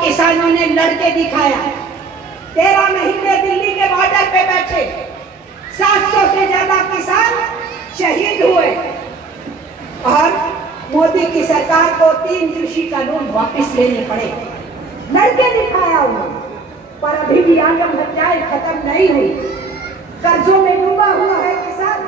किसानों ने लड़के दिखाया। 13 महीने दिल्ली के बॉर्डर पे बैठे, 700 से ज्यादा किसान शहीद हुए और मोदी की सरकार को 3 कृषि कानून वापस लेने पड़े। लड़के दिखाया उन्होंने, पर अभी भी आत्महत्याएं खत्म नहीं हुई। कर्जों में डूबा हुआ है किसान,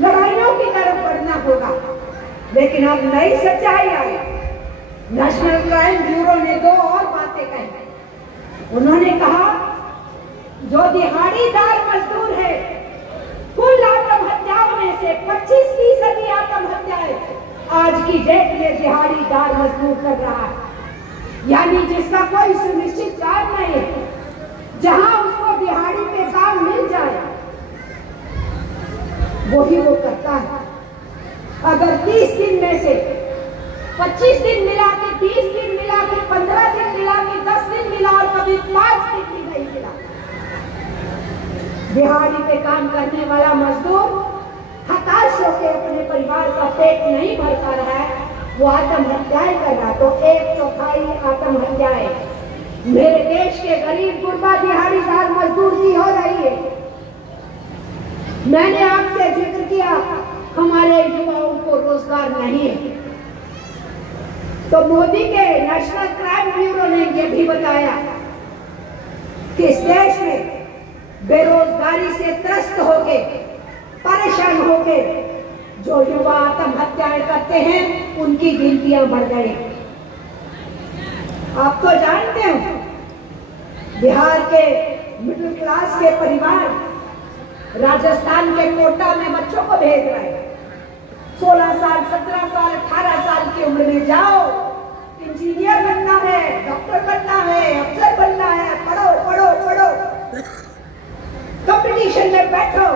लड़ाइयों की तरफ बढ़ना होगा। लेकिन अब नई सच्चाई आई। नेशनल क्राइम ब्यूरो ने 2 और बातें कही। उन्होंने कहा जो दिहाड़ीदार मजदूर है, कुल आत्महत्याओं में से 25% आत्महत्याएं आज की डेट में दिहाड़ीदार मजदूर कर रहा है। यानी जिसका कोई सुनिश्चित काम नहीं है, जहां उसको दिहाड़ी पे काम मिल जाए वही वो करता है। अगर 30 दिन में से 25 दिन मिला के, 30 दिन मिला के, 15 दिन मिला के, 10 दिन मिला और कभी 5 दिन भी नहीं मिला, दिहाड़ी पे काम करने वाला मजदूर हताश होकर अपने परिवार का पेट नहीं भर पा रहा है, वो आत्महत्याएं कर रहा। तो 1/4 आत्महत्याएं मेरे देश के गरीब गुरबा दिहाड़ीदार मजदूर की हो रही है। मैंने आपसे जिक्र किया हमारे युवाओं को रोजगार नहीं है, तो मोदी के नेशनल क्राइम ब्यूरो ने यह भी बताया कि इस देश में बेरोजगारी से त्रस्त होके, परेशान होके जो युवा आत्महत्याएं करते हैं उनकी गिनतियां बढ़ गई। आप तो जानते हो बिहार के मिडिल क्लास के परिवार राजस्थान के कोटा में बच्चों को भेज रहे हैं। 16 साल, 17 साल, 18 साल की उम्र में जाओ, इंजीनियर बनना है, डॉक्टर बनना है, अफसर बनना है, पढ़ो पढ़ो पढ़ो, कंपटीशन में बैठो।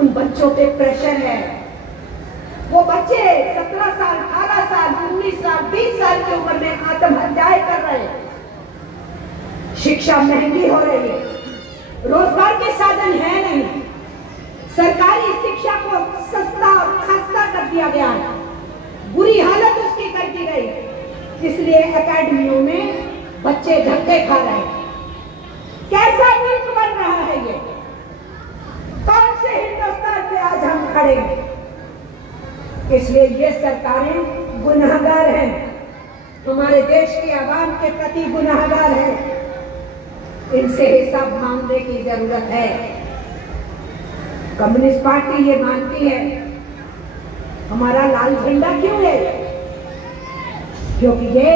उन बच्चों पे प्रेशर है। वो बच्चे 17 साल, 18 साल, 19 साल, 20 साल की उम्र में आत्महत्याएं कर रहे हैं। शिक्षा महंगी हो रही है, रोजगार के साधन है नहीं, सरकारी शिक्षा को सस्ता और खस्ता कर दिया गया है, बुरी हालत उसकी कर दी गई। इसलिए एकेडमियों में बच्चे धक्के खा रहे हैं। कैसा मुल्क बन रहा है ये? कौन से हिंदुस्तान पे आज हम खड़े हैं? इसलिए ये सरकारें गुनाहगार हैं, हमारे देश की आवाम के प्रति गुनाहगार हैं। इनसे हिसाब मांगने की जरूरत है। कम्युनिस्ट पार्टी ये मानती है हमारा लाल झंडा क्यों है? क्योंकि ये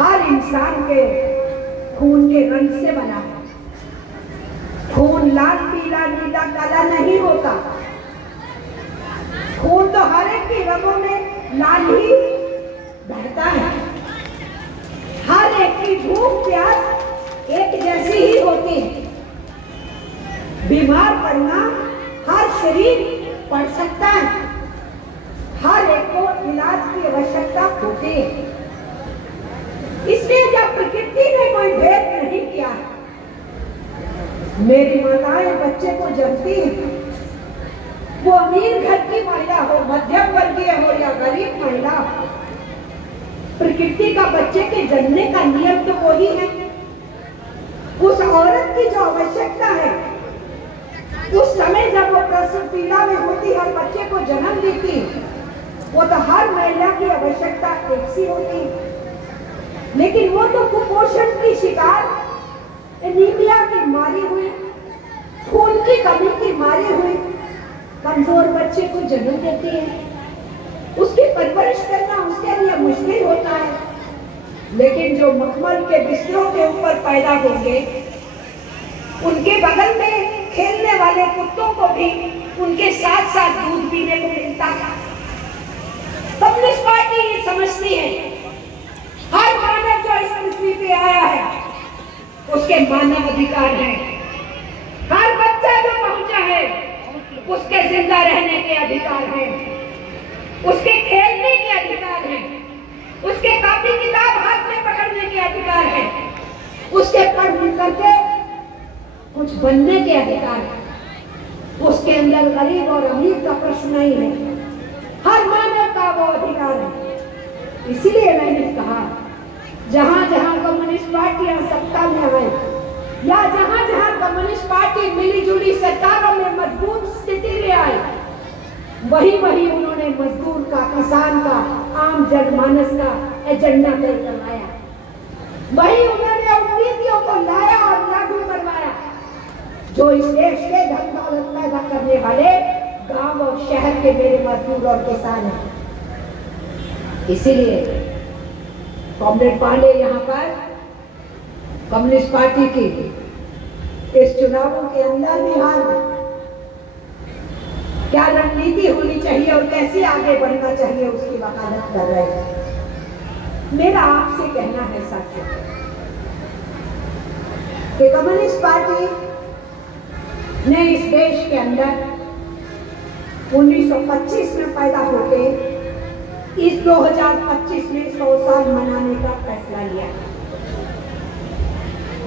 हर इंसान के खून के रंग से बना है। खून लाल, पीला, नीला, काला नहीं होता। खून तो हर एक के रगों में लाल ही बहता है। हर एक की भूख प्यास एक जैसी ही होती है। बीमार पड़ना हर शरीर पड़ सकता है, हर एक को इलाज की आवश्यकता होती है। इसलिए जब प्रकृति ने कोई भेद नहीं किया, मेरी माताएं बच्चे को जन्मती हैं, वो अमीर घर की महिला हो, मध्यम वर्गीय हो या गरीब महिला हो, प्रकृति का बच्चे के जन्मने का नियम तो वही है। उस औरत की जो आवश्यकता है, उस समय जब वो प्रसव पीड़ा में होती है और बच्चे को जन्म देती, वो तो हर महिला की आवश्यकता एक सी होती है। लेकिन वो तो कुपोषण की शिकार, एनीमिया की मारी हुई, खून की कमी की मारी हुई कमजोर बच्चे को जन्म देती है। उसकी परवरिश करना उसके लिए मुश्किल होता है। लेकिन जो मखमल के बिस्तरों के ऊपर पैदा होंगे, उनके बगल में खेलने वाले कुत्तों को भी उनके साथ साथ दूध पीने को मिलता है। कम्युनिस्ट पार्टी ये समझती है हर मानव जो इस पृथ्वी पे आया है उसके मानव अधिकार है। हर बच्चा जो पहुंचा है उसके जिंदा रहने के अधिकार है, उसके खेलने के अधिकार है, उसके कॉपी किताब हाथ में पकड़ने के अधिकार है, उसके पढ़ लिख करके कुछ बनने के अधिकार है। उसके अंदर गरीब और अमीर का प्रश्न नहीं है, हर मानव का वो अधिकार है। इसीलिए मैंने कहा, जहां जहां कम्युनिस्ट पार्टियां सत्ता में आए या जहां जहां कम्युनिस्ट पार्टी मिलीजुली सरकारों में मजबूत स्थिति में आए, वही वही उन्होंने मजदूर का, किसान का, आम जनमानस का एजेंडा तय करवाया। वही उन्होंने उन नीतियों को लाया और लागू करवाया जो इस देश के धन दौलत पैदा करने वाले गांव और शहर के मेरे मजदूर और किसान हैं। इसीलिए कॉमरेड पांडे यहाँ पर कम्युनिस्ट पार्टी की इस चुनावों के अंदर बिहार में क्या रणनीति होनी चाहिए और कैसे आगे बढ़ना चाहिए उसकी वकालत कर रहे हैं। मेरा आपसे कहना है साथियों कि कम्युनिस्ट पार्टी ने इस देश के अंदर 1925 में पैदा होके इस 2025 में 100 साल मनाने का फैसला लिया।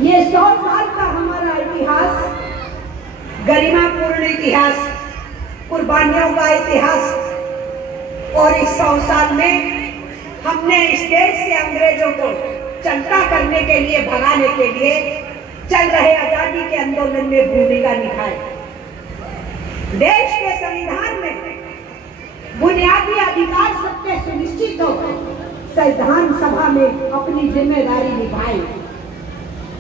ये 100 साल का हमारा इतिहास, गरिमापूर्ण इतिहास, कुर्बानियों का इतिहास, और इस 100 साल में हमने इस देश से अंग्रेजों को चलता करने के लिए, भगाने के लिए चल रहे आजादी के आंदोलन में भूमिका निभाई। देश के संविधान में बुनियादी अधिकार सबके सुनिश्चित हो, संविधान सभा में अपनी जिम्मेदारी निभाई।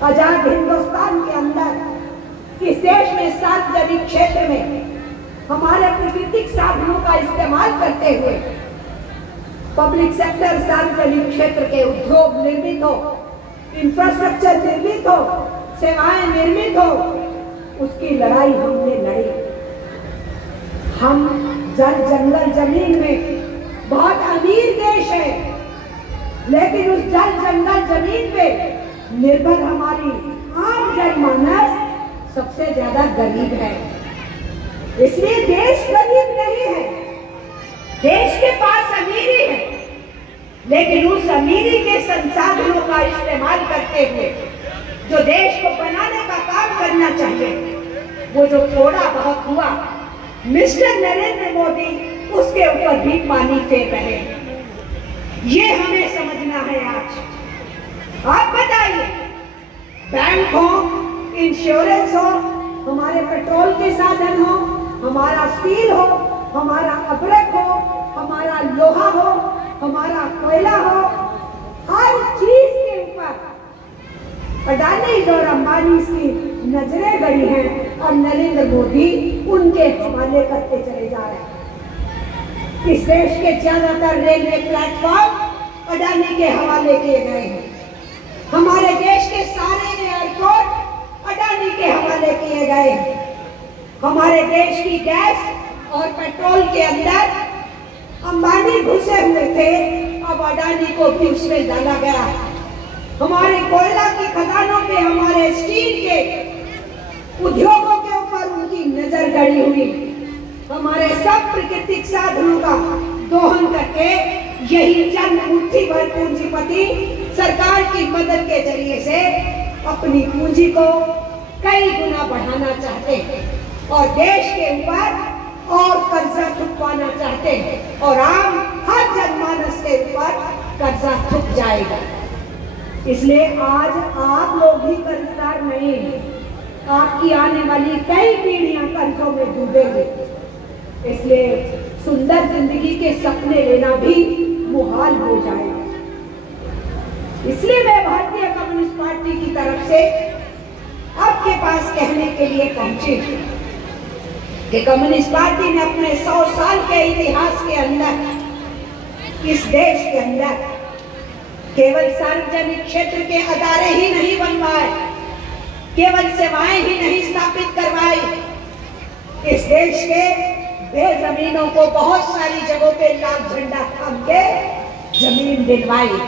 आजाद हिंदुस्तान के अंदर इस देश में सार्वजनिक क्षेत्र में हमारे प्राकृतिक साधनों का इस्तेमाल करते हुए पब्लिक सेक्टर, सार्वजनिक क्षेत्र के उद्योग निर्मित हो, इंफ्रास्ट्रक्चर निर्मित हो, सेवाएं निर्मित हो, उसकी लड़ाई हमने लड़ी। हम जल, जंगल, जमीन में बहुत अमीर देश है, लेकिन उस जल, जंगल, जमीन पे निर्भर हमारी आम जनमानस सबसे ज्यादा गरीब है। इसलिए देश गरीब नहीं है, देश के पास अमीरी है, लेकिन उस अमीरी के संसाधनों का इस्तेमाल करते हुए जो देश को बनाने का काम करना चाहिए, वो जो थोड़ा बहुत हुआ, मिस्टर नरेंद्र मोदी उसके ऊपर भी पानी फेर रहे हैं। ये हमें समझना है। आज आप बताइए, बैंक हो, इंश्योरेंस हो, हमारे पेट्रोल के साधन हो, हमारा स्टील हो, हमारा अब्रक हो, हमारा लोहा हो, हमारा कोयला हो, हर चीज के ऊपर अडानी और अंबानी की नजरें गड़ी हैं और नरेंद्र मोदी उनके हवाले करते चले जा रहे हैं। इस देश के ज्यादातर रेलवे प्लेटफॉर्म अडानी के हवाले किए गए हैं। हमारे देश के सारे एयरपोर्ट अडानी के हवाले किए गए हैं। हमारे देश की गैस और पेट्रोल के अंदर अंबानी घुसे हुए थे, अब अडानी को भी उसमें डाला गया। हमारे कोयला की खदानों पे, हमारे स्टील के उद्योगों के ऊपर उनकी नजर गड़ी हुई। हमारे सब प्राकृतिक साधनों का दोहन करके यही चंद मुट्ठी भर पूंजीपति सरकार की मदद के जरिए से अपनी पूंजी को कई गुना बढ़ाना चाहते हैं और देश के ऊपर और कर्जा थुकवाना चाहते हैं, और आम हर जनमानस के ऊपर कर्जा थुक जाएगा। इसलिए आज आप लोग भी कर्जदार नहीं, आपकी आने वाली कई पीढ़ियां कर्जों में डूबेंगी। इसलिए सुंदर जिंदगी के सपने लेना भी मुहाल हो जाएगा। इसलिए मैं भारतीय कम्युनिस्ट पार्टी की तरफ से आपके पास कहने के लिए पहुंची कि कम्युनिस्ट पार्टी ने अपने 100 साल के इतिहास के अंदर इस देश के अंदर केवल सार्वजनिक क्षेत्र के अदारे ही नहीं बनवाए, केवल सेवाएं ही नहीं स्थापित करवाई, इस देश के बेजमीनों को बहुत सारी जगहों पे लाल झंडा थाम के जमीन दिलवाई।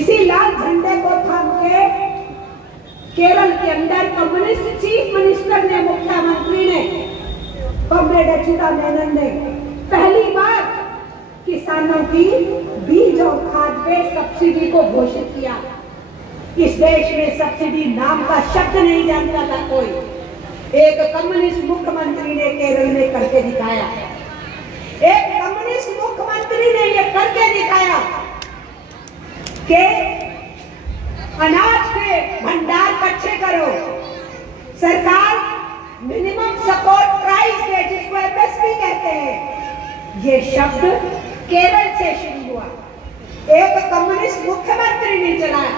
इसी लाल झंडे को थाम के केरल के अंदर कम्युनिस्ट चीफ मिनिस्टर ने, मुख्यमंत्री ने, कॉमरेड अच्युतानंदन ने पहली बार किसानों की बीज और खाद पे सब्सिडी को घोषित किया। इस देश में सब्सिडी नाम का शब्द नहीं जानता था कोई। एक कम्युनिस्ट मुख्यमंत्री ने केरल में करके दिखाया। एक कम्युनिस्ट मुख्यमंत्री ने ये करके दिखाया के अनाज के भंडार अच्छे करो, सरकार मिनिमम सपोर्ट प्राइस दे, जिसको एमएसपी कहते हैं। ये शब्द केरल से शुरू हुआ, एक कम्युनिस्ट मुख्यमंत्री ने चलाया।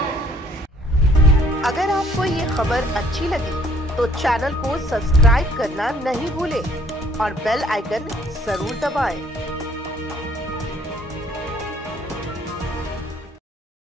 अगर आपको ये खबर अच्छी लगी तो चैनल को सब्सक्राइब करना नहीं भूलें और बेल आइकन जरूर दबाएं।